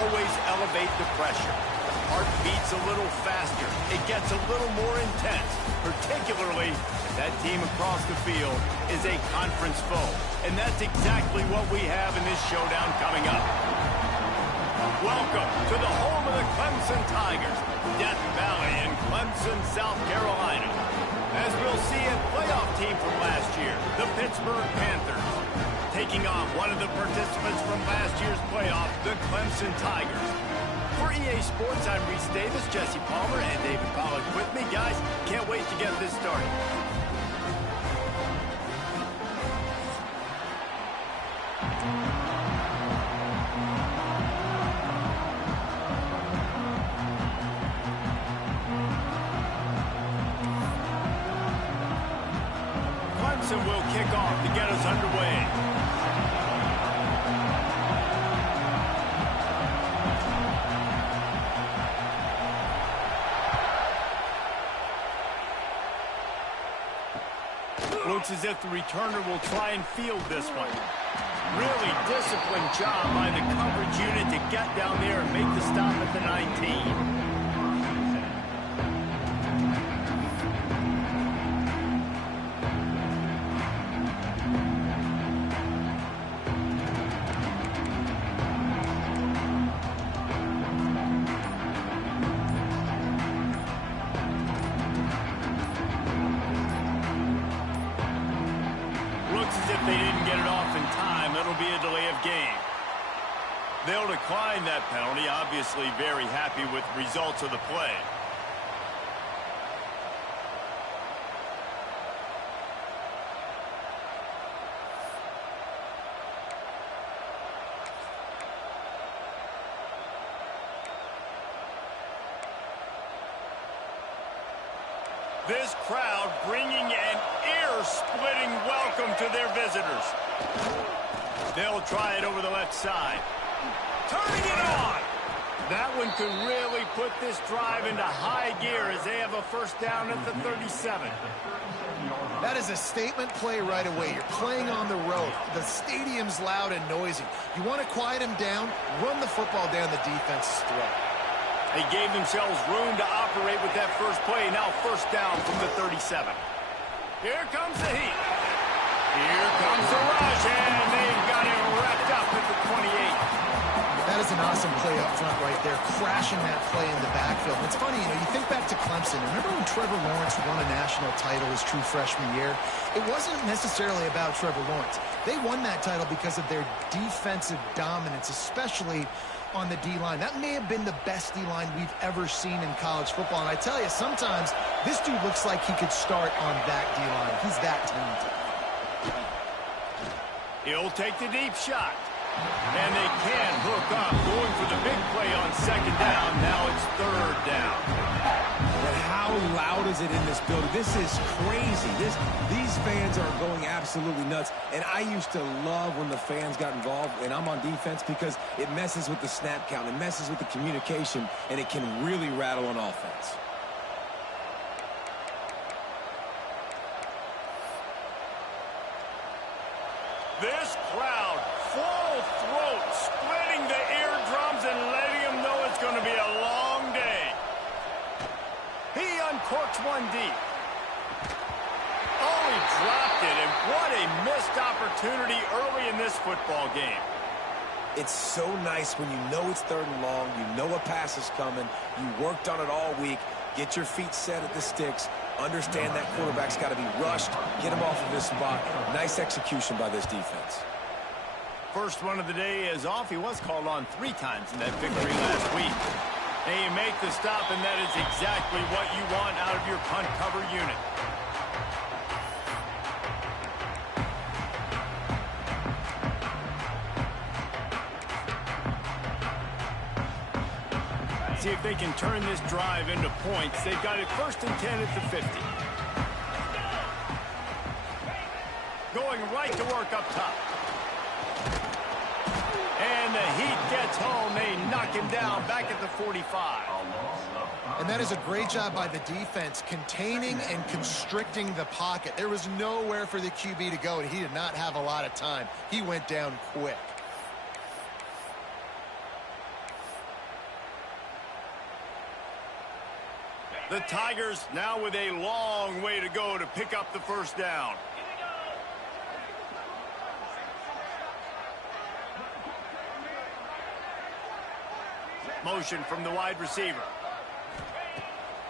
always elevate the pressure. Heart beats a little faster. It gets a little more intense, particularly if that team across the field is a conference foe. And that's exactly what we have in this showdown coming up. Welcome to the home of the Clemson Tigers, Death Valley in Clemson, South Carolina. As we'll see a playoff team from last year, the Pittsburgh Panthers, taking on one of the participants from last year's playoff, the Clemson Tigers. For EA Sports, I'm Reese Davis, Jesse Palmer, and David Pollack with me. Guys, can't wait to get this started. Clemson will kick off to get us underway. Looks as if the returner will try and field this one. Really disciplined job by the coverage unit to get down there and make the stop at the 19. If they didn't get it off in time, it'll be a delay of game. They'll decline that penalty, obviously very happy with the results of the play. This crowd bringing an ear-splitting welcome to their visitors. They'll try it over the left side. Turning it on! That one could really put this drive into high gear as they have a first down at the 37. That is a statement play right away. You're playing on the road. The stadium's loud and noisy. You want to quiet them down, run the football down the defense's throat. They gave themselves room to operate with that first play. Now first down from the 37. Here comes the heat. Here comes the rush, and they've got it wrapped up at the 28. That is an awesome play up front right there, crashing that play in the backfield. And it's funny, you think back to Clemson. Remember when Trevor Lawrence won a national title his true freshman year? It wasn't necessarily about Trevor Lawrence. They won that title because of their defensive dominance, especially on the D-line. That may have been the best D-line we've ever seen in college football. And I tell you, sometimes this dude looks like he could start on that D-line. He's that talented. He'll take the deep shot. And they can hook up, going for the big play on second down. Now it's third down. But how loud is it in this building? This is crazy. These fans are going absolutely nuts. And I used to love when the fans got involved, and I'm on defense, because it messes with the snap count. It messes with the communication, and it can really rattle on offense. This crowd, full throat, splitting the eardrums and letting them know it's going to be a long day. He uncorks one deep. Oh, he dropped it, and what a missed opportunity early in this football game. It's so nice when you know it's third and long, you know a pass is coming, you worked on it all week, get your feet set at the sticks, understand that quarterback's got to be rushed, get him off of his spot. Nice execution by this defense. First one of the day is off. He was called on 3 times in that victory last week. And you make the stop, and that is exactly what you want out of your punt cover unit. See if they can turn this drive into points. They've got it first and 10 at the 50. Going right to work up top. And the Heat gets home. They knock him down back at the 45. And that is a great job by the defense, containing and constricting the pocket. There was nowhere for the QB to go, and he did not have a lot of time. He went down quick. The Tigers now with a long way to go to pick up the first down. Motion from the wide receiver.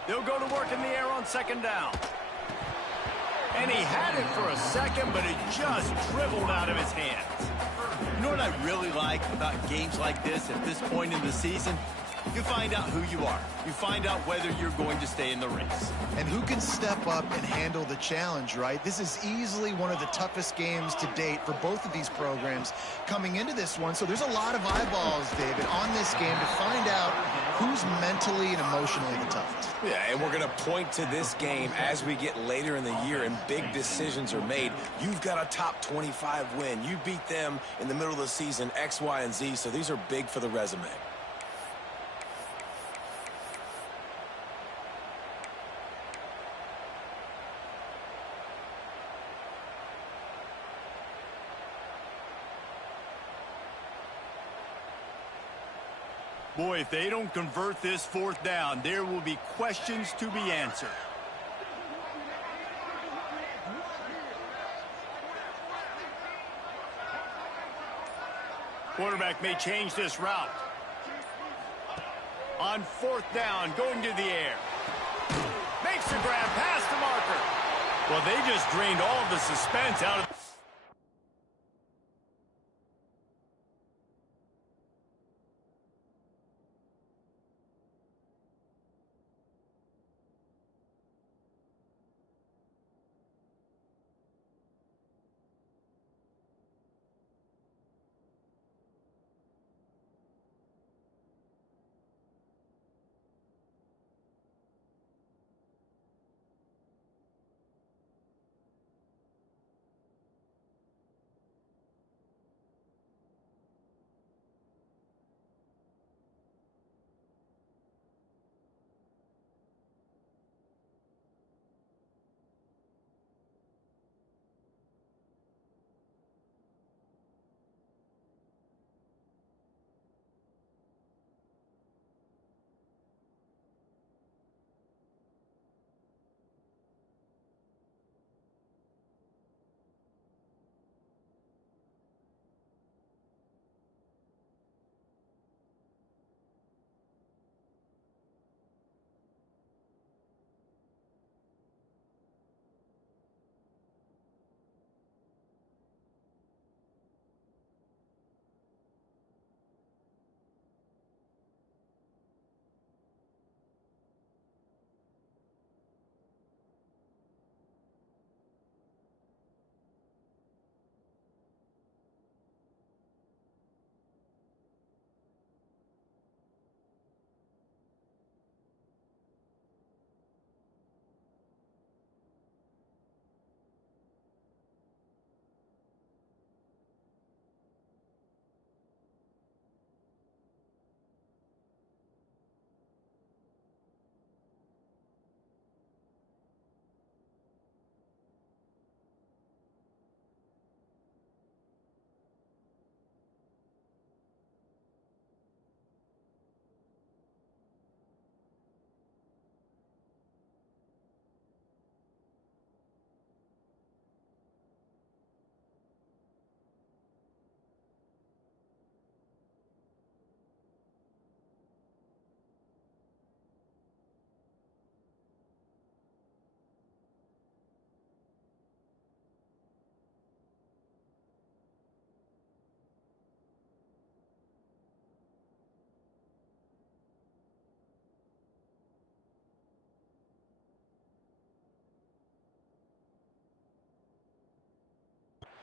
They'll go to work in the air on second down. And he had it for a second, but it just dribbled out of his hands. You know what I really like about games like this at this point in the season? You find out who you are. You find out whether you're going to stay in the race. And who can step up and handle the challenge, right? This is easily one of the toughest games to date for both of these programs coming into this one. So there's a lot of eyeballs, David, on this game to find out who's mentally and emotionally the toughest. Yeah, and we're going to point to this game as we get later in the year and big decisions are made. You've got a top 25 win. You beat them in the middle of the season, X, Y, and Z, so these are big for the resume. Boy, if they don't convert this fourth down, there will be questions to be answered. Quarterback may change this route. On fourth down, going to the air. Makes the grab past the marker. Well, they just drained all the suspense out of...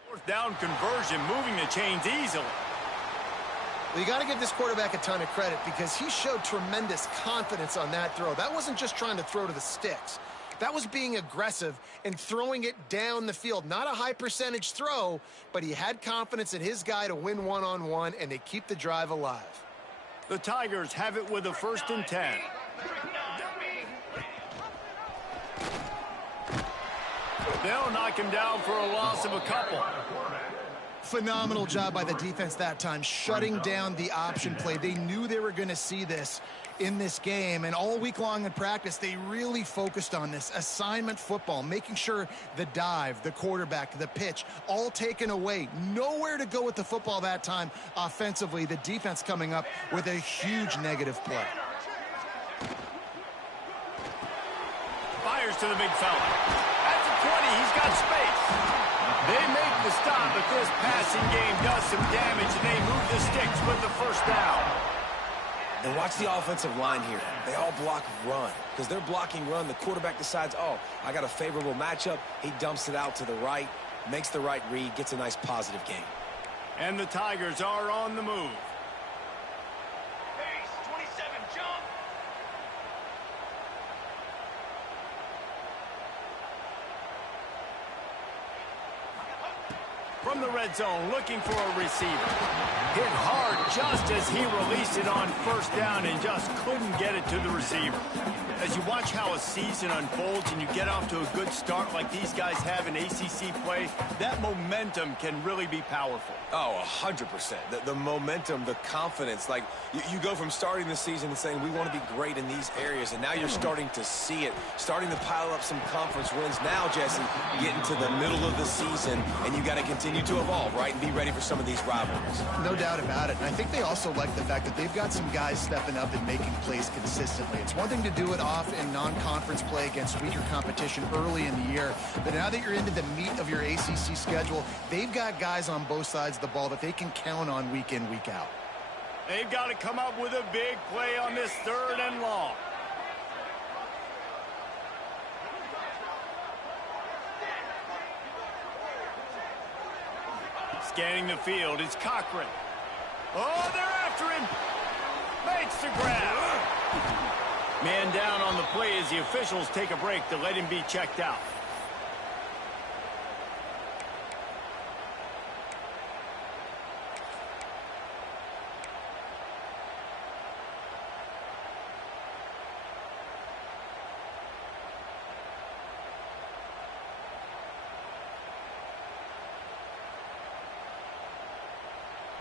Fourth down conversion, moving the chains easily. Well, you got to give this quarterback a ton of credit because he showed tremendous confidence on that throw. That wasn't just trying to throw to the sticks. That was being aggressive and throwing it down the field. Not a high percentage throw, but he had confidence in his guy to win one-on-one, and they keep the drive alive. The Tigers have it with a 1st and 10. They'll knock him down for a loss of a couple. Phenomenal job by the defense that time, shutting down the option play. They knew they were going to see this in this game, and all week long in practice, they really focused on this assignment football, making sure the dive, the quarterback, the pitch, all taken away. Nowhere to go with the football that time offensively. The defense coming up with a huge negative play. Fires to the big fella. At the 20, he's got space. They make the stop, but this passing game does some damage, and they move the sticks with the first down. And watch the offensive line here. They all block run. Because they're blocking run, the quarterback decides, oh, I got a favorable matchup. He dumps it out to the right, makes the right read, gets a nice positive gain. And the Tigers are on the move. Pace, 27, jump. From the red zone, looking for a receiver. Hit hard just as he released it on first down and just couldn't get it to the receiver. As you watch how a season unfolds and you get off to a good start like these guys have in ACC play, that momentum can really be powerful. Oh, 100%. The momentum, the confidence. Like, you go from starting the season and saying, we want to be great in these areas, and now you're starting to see it, starting to pile up some conference wins. Now, Jesse, getting to the middle of the season, and you got to continue to evolve, right, and be ready for some of these rivalries. No doubt about it. And I think they also like the fact that they've got some guys stepping up and making plays consistently. It's one thing to do it off in non-conference play against weaker competition early in the year, but now that you're into the meat of your ACC schedule, they've got guys on both sides of the ball that they can count on week in, week out. They've got to come up with a big play on this 3rd and long. Scanning the field, it's Cochran. Oh, they're after him. Makes the grab. Man down on the play as the officials take a break to let him be checked out.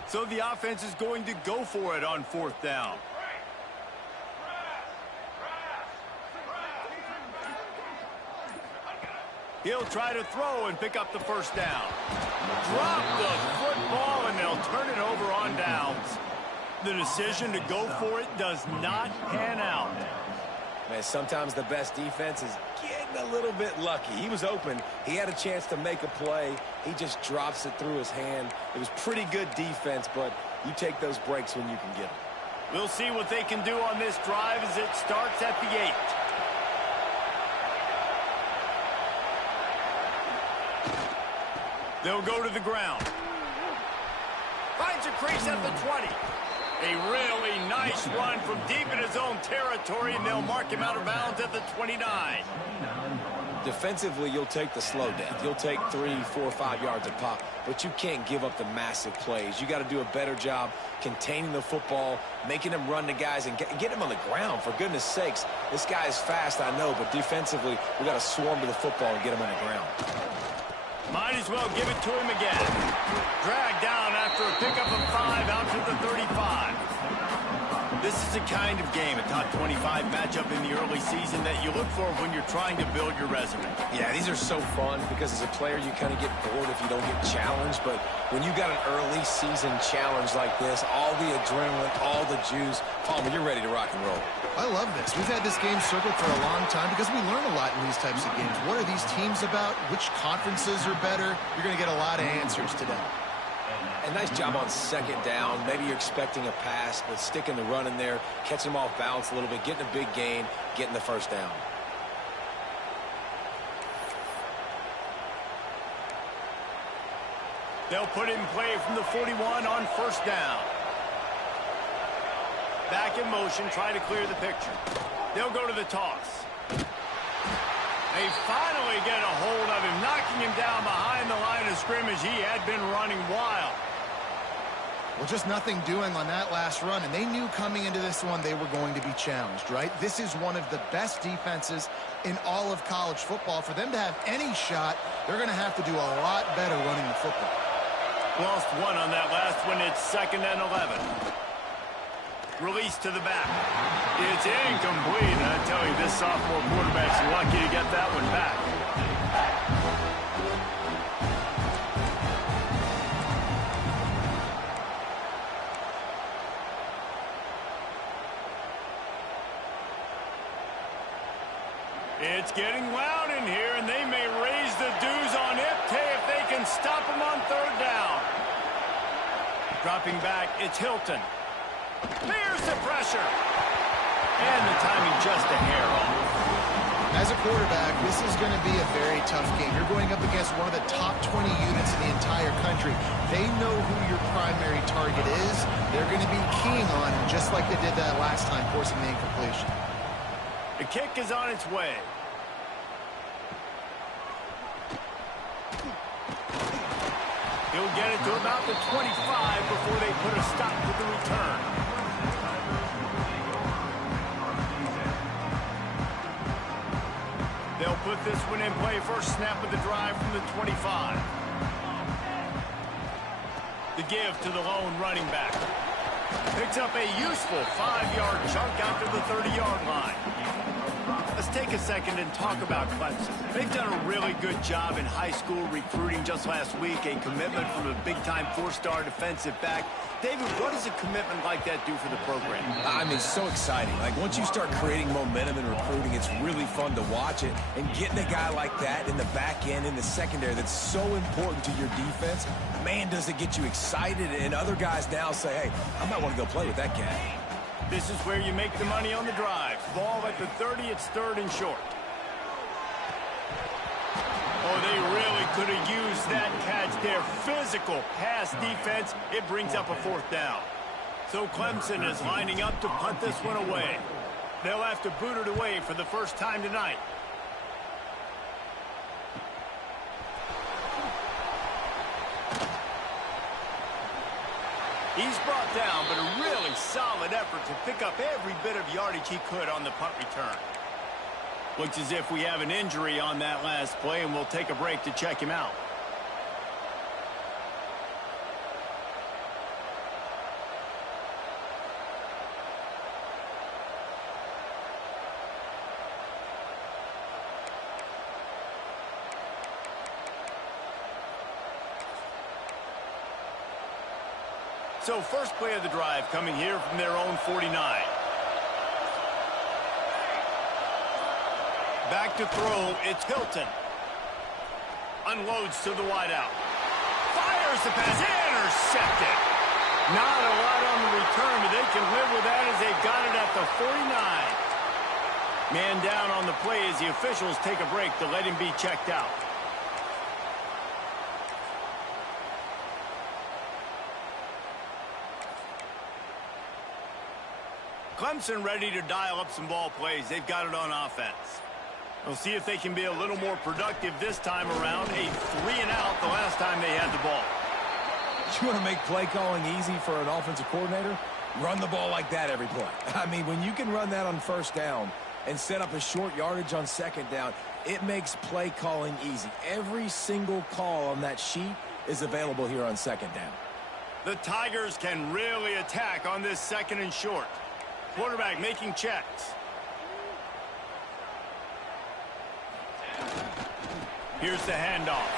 So the offense is going to go for it on 4th down. He'll try to throw and pick up the first down. Drop the football, and they'll turn it over on downs. The decision to go for it does not pan out. Man, sometimes the best defense is getting a little bit lucky. He was open. He had a chance to make a play. He just drops it through his hand. It was pretty good defense, but you take those breaks when you can get them. We'll see what they can do on this drive as it starts at the 8. They'll go to the ground. Finds a crease at the 20. A really nice run from deep in his own territory, and they'll mark him out of bounds at the 29. Defensively, you'll take the slow death. You'll take 3, 4, 5 yards a pop, but you can't give up the massive plays. You got to do a better job containing the football, making them run the guys, and get them on the ground. For goodness sakes, this guy is fast, I know, but defensively, we got to swarm to the football and get him on the ground. Might as well give it to him again. Dragged down after a pickup of 5 out to the 35. This is the kind of game, a top 25 matchup in the early season, that you look for when you're trying to build your resume. Yeah, these are so fun because as a player, you kind of get bored if you don't get challenged. But when you got an early season challenge like this, all the adrenaline, all the juice, Palmer, you're ready to rock and roll. I love this. We've had this game circled for a long time because we learn a lot in these types of games. What are these teams about? Which conferences are better? You're going to get a lot of answers today. A nice job on 2nd down. Maybe you're expecting a pass, but sticking the run in there, catching them off balance a little bit, getting a big gain, getting the first down. They'll put it in play from the 41 on 1st down. Back in motion, try to clear the picture. They'll go to the toss. They finally get a hold of him, knocking him down behind the line of scrimmage. He had been running wild. Well, just nothing doing on that last run, and they knew coming into this one they were going to be challenged, right? This is one of the best defenses in all of college football. For them to have any shot, they're going to have to do a lot better running the football. Lost one on that last one. It's 2nd and 11. Release to the back. It's incomplete. I tell you, this sophomore quarterback's lucky to get that one back. It's getting loud in here, and they may raise the dues on it if they can stop him on 3rd down. Dropping back, it's Hilton. There's the pressure. And the timing just a hair off. As a quarterback, this is going to be a very tough game. You're going up against one of the top 20 units in the entire country. They know who your primary target is. They're going to be keying on him, just like they did that last time, forcing the incompletion. The kick is on its way. He'll get it to about the 25 before they put a stop to the return. They'll put this one in play. First snap of the drive from the 25. The give to the lone running back. Picks up a useful 5-yard chunk out to the 30-yard line. Let's take a second and talk about Clemson. They've done a really good job in high school recruiting just last week, a commitment from a big-time 4-star defensive back. David, what does a commitment like that do for the program? I mean, so exciting. Like, once you start creating momentum in recruiting, it's really fun to watch it. And getting a guy like that in the back end, in the secondary, that's so important to your defense, man, does it get you excited. And other guys now say, hey, I might want to go play with that guy. This is where you make the money on the drive. Ball at the 30, it's 3rd and short. Oh, they really could have used that catch there. Physical pass defense. It brings up a 4th down. So Clemson is lining up to punt this one away. They'll have to boot it away for the first time tonight. He's brought down, but a really solid effort to pick up every bit of yardage he could on the punt return. Looks as if we have an injury on that last play, and we'll take a break to check him out. So first play of the drive coming here from their own 49. Back to throw, it's Hilton. Unloads to the wideout. Fires the pass, intercepted. Not a lot on the return, but they can live with that as they've got it at the 49. Man down on the play as the officials take a break to let him be checked out. Clemson ready to dial up some ball plays. They've got it on offense. We'll see if they can be a little more productive this time around. A 3-and-out the last time they had the ball. You want to make play calling easy for an offensive coordinator? Run the ball like that every play. I mean, when you can run that on 1st down and set up a short yardage on 2nd down, it makes play calling easy. Every single call on that sheet is available here on 2nd down. The Tigers can really attack on this 2nd and short. Quarterback making checks. Here's the handoff.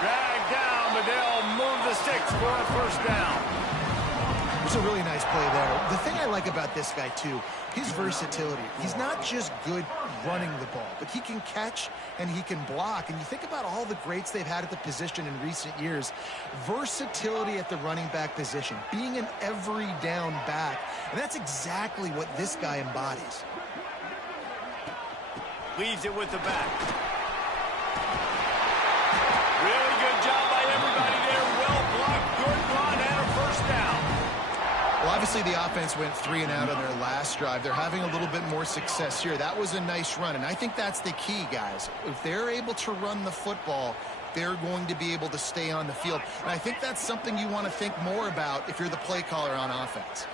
Dragged down, but they'll move the sticks for a 1st down. It's a really nice play there. The thing I like about this guy, too, his versatility. He's not just good running the ball, but he can catch and he can block. And you think about all the greats they've had at the position in recent years. Versatility at the running back position, being an every down back. And that's exactly what this guy embodies. Leaves it with the back. Really good job by everybody there. Well blocked, good run, and a 1st down. Well, obviously the offense went 3-and-out on their last drive. They're having a little bit more success here. That was a nice run, and I think that's the key, guys. If they're able to run the football, they're going to be able to stay on the field. And I think that's something you want to think more about if you're the play caller on offense.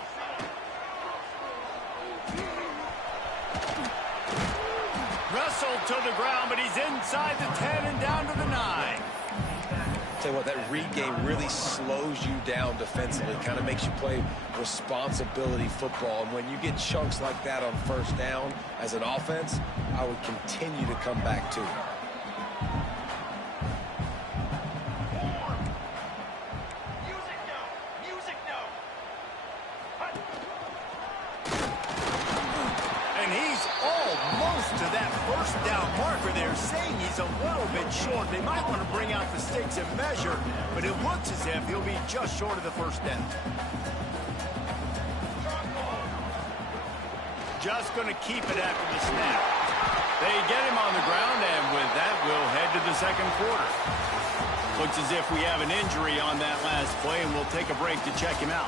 Wrestled to the ground, but he's inside the 10 and down to the 9. tell you what, that read game really slows you down defensively, kind of makes you play responsibility football. And when you get chunks like that on first down as an offense, I would continue to come back to it. To that first down marker there, saying he's a little bit short. They might want to bring out the sticks and measure, but it looks as if he'll be just short of the first down. Just going to keep it after the snap. They get him on the ground, and with that, we'll head to the second quarter. Looks as if we have an injury on that last play, and we'll take a break to check him out.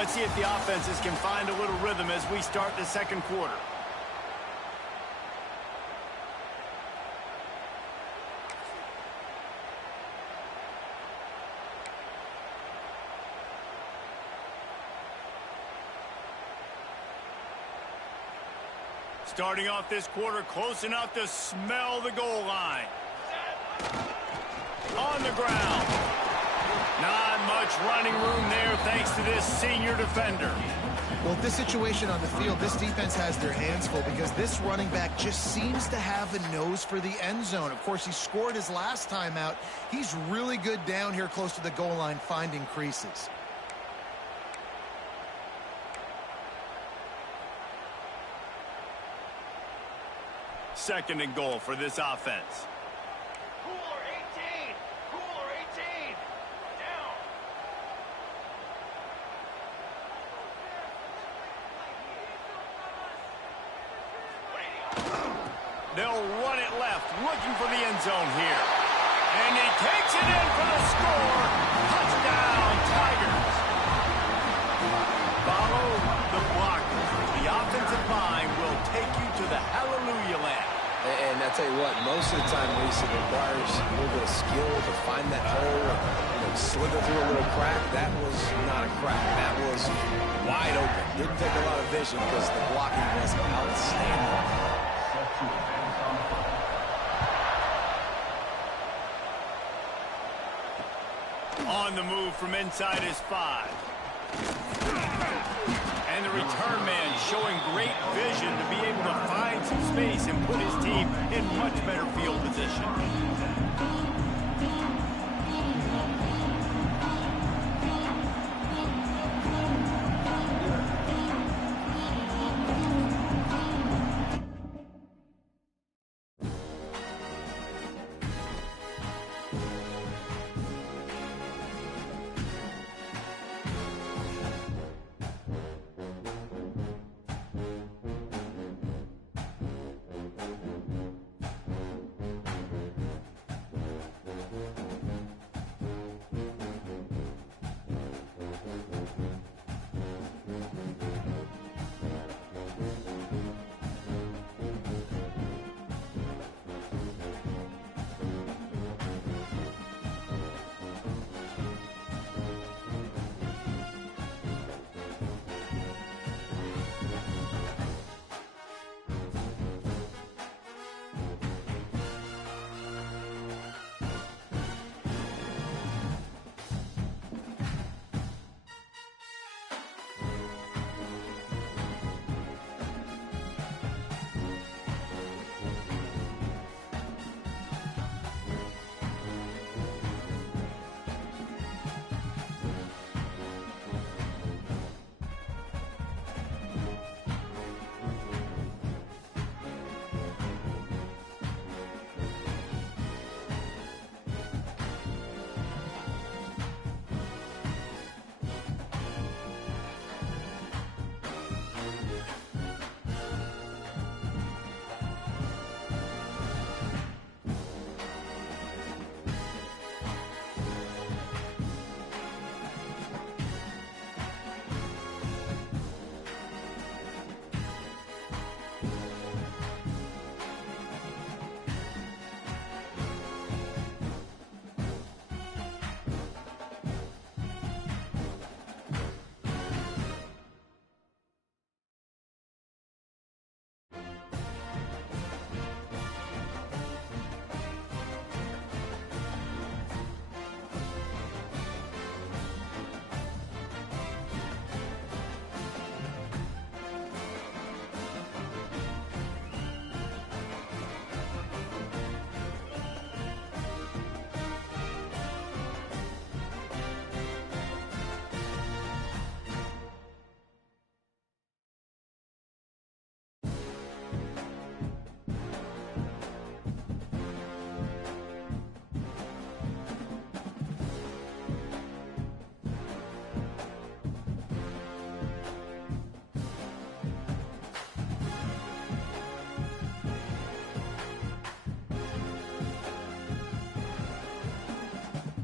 Let's see if the offenses can find a little rhythm as we start the second quarter. Starting off this quarter close enough to smell the goal line. On the ground. Not much running room there thanks to this senior defender. Well, this situation on the field, this defense has their hands full because this running back just seems to have a nose for the end zone. Of course, he scored his last time out. He's really good down here close to the goal line finding creases. Second and goal for this offense. Cooler 18! Cooler 18! Down! They'll run it left, looking for the end zone here. And he takes it in for the score. Touchdown, Tigers. Follow the blockers. The offensive line will take you to the hallelujah land. And I tell you what, most of the time, Lisa, it requires a little bit of skill to find that hole, slither through a little crack. That was not a crack. That was wide open. Didn't take a lot of vision because the blocking was outstanding. On the move from inside his 5. And the return man showing great vision to be able to find some space and put his team in much better field position.